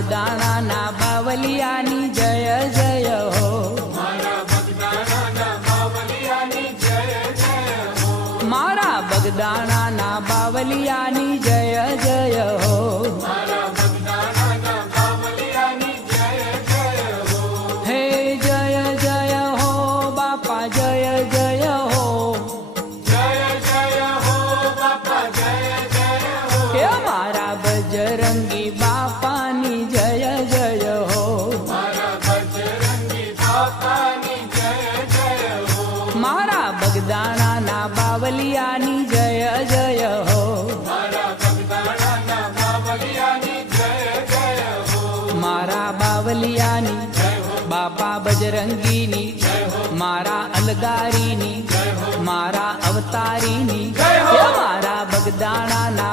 બગદાણાના બાવલિયાની જય જય હો, મારા બગદાણાના બાવલિયાની જય જય હો, મારા બગદાણાના બાવલિયાની જય જય હો, મારા બગદાણાના બાવલિયાની જય જય હો, હે જય જય હો બાપા જય જય હો, જય જય હો બાપા જય જય હો, હે મારા બજરંગી બાપાની જય જય હો, મારા બજરંગી બાપાની જય જય હો, મારા બગદાણાના બાવલિયાની જય જય હો, મારા બગદાણાના બાવલિયાની જય જય હો, મારા બાવલિયાની બાપા બજરંગીની મારા અલગારીની મારા અવતારીની હે મારા બગદાણાના